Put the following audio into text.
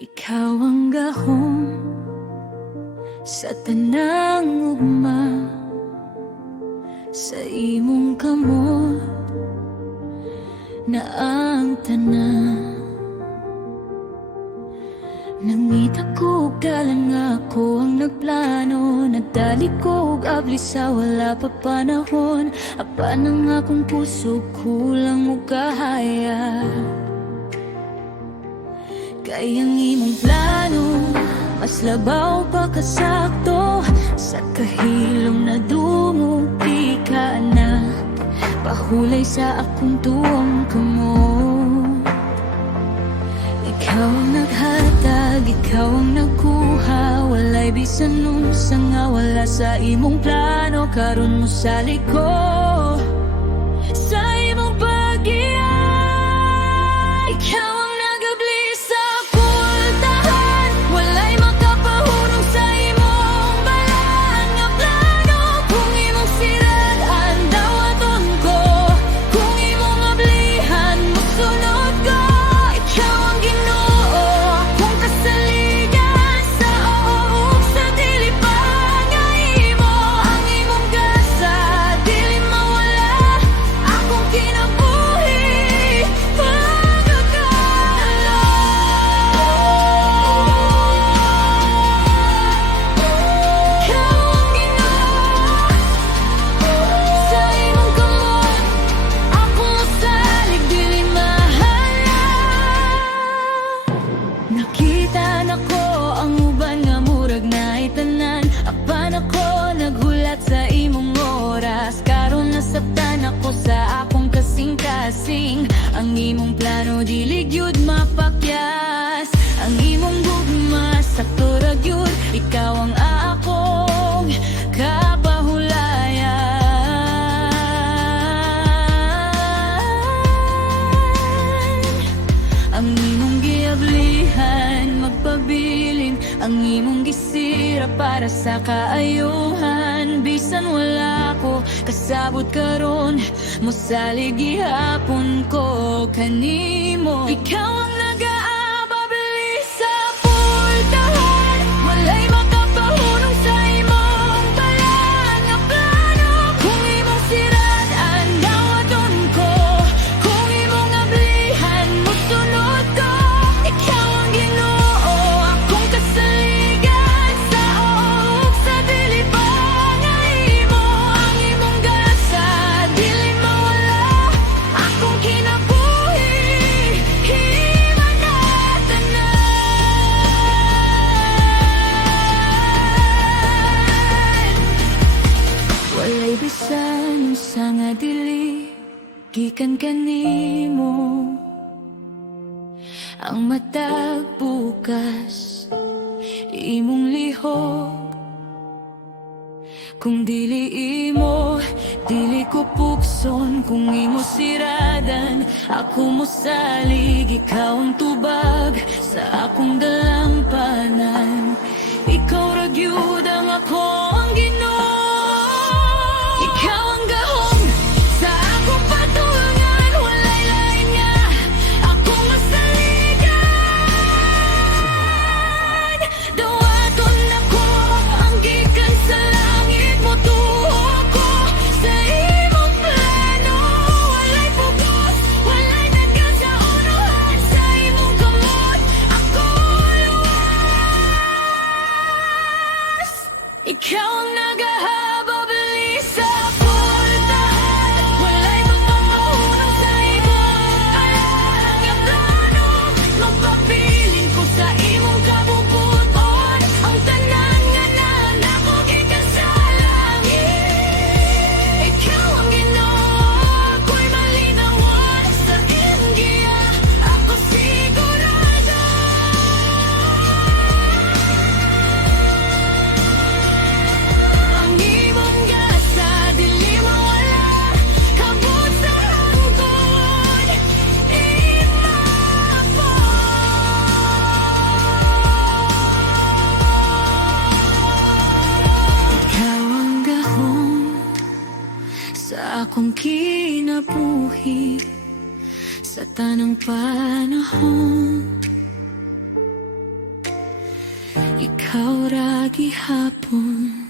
Ikaw ang gahom sa tanang ugma, sa imong kamot na ang tanan. Nangita ko galang ako ang nagplano, nagdali ko og abli sa wala pa panahon. Apan ang akong puso kulang mo kahaya, kaya ang imong plano mas labaw pa kasakto. Sa kahilom na dumugi ka na, pahulay sa akong tuwang kamot. Ikaw ang naghatag, ikaw ang nagkuha, walay bisan nung sa nga wala sa imong plano. Karon mo sa liko sa imong pag-iya. Ikaw ang nagabli sa pultahan, walay makapahunong sa imong balaan nga plano. Kung imong siraan, dawaton ko. Kung imong ablihan, musunod ko. Ikaw ang Ginoo, akong kasaligan sa oo ug sa dili pa nga imo. Ang imong gasa, dili mawala akong kinabuhi pagkakala. Ikaw ang Ginoo sa imong kamot, akong masalig dili mahala. Nakita nako ang uban nga murag na itanan, apan ako naghulat sa imong oras. Karon nasabtan ako sa akong kasing-kasing. Ang imong plano dili gyud mapakyas, ang imong gugma sakto ra gyud. Ikaw ang akong kapahulayan. Ang imong giablihan magpabilin, ang imong gisira para sa kaayuhan. Bisan wala ko kasabot karon, mosalig gihapon ko kanimo. Ikaw ang nag-aababili sa pultahan, walay makapahunong sa imong balaan nga plano. Kung imong siraan, dawaton ko. Kung imong ablihan, musunod ko. Ikaw ang Ginoo, akong kasaligan sa oo ug sa dili pa nga imo. Ang imong gasa, dili mawala akong kinabuhi himanatanan. Walay bisan sa nga dili gikan kanimo. Ang matag bukas imong lihok, kung dili imo, dili ko pukson. Kung imo siradan, ako mosalig. Ikaw ang tubag sa akong dalampanan. Ikaw ra gyud ang ako ang Ginoo. Ikaw ang gahom sa akong patulungan, walay lain nga akong masaligan. Dawaton ako ang gikan sa langit mo, tuo ko sa imong plano. Walay pugos, walay dagan sa unuhan, sa imong kamot ako luwas. Ikaw ang nagahababali sa pultahan, walay makapahunong sa imong balaan nga plano. Magpabilin ko sa imong kabubuton, ang tanan nga nako gikan sa langit. Ikaw ang Ginoo, ako'y malinawan sa imong giya, ako sigurado. Ang imong gasa, dili mawala kabut sa hangtod imapon. Ikaw ang gahom sa akong kinabuhi, sa tanang panahon. ikaw ra gihapon.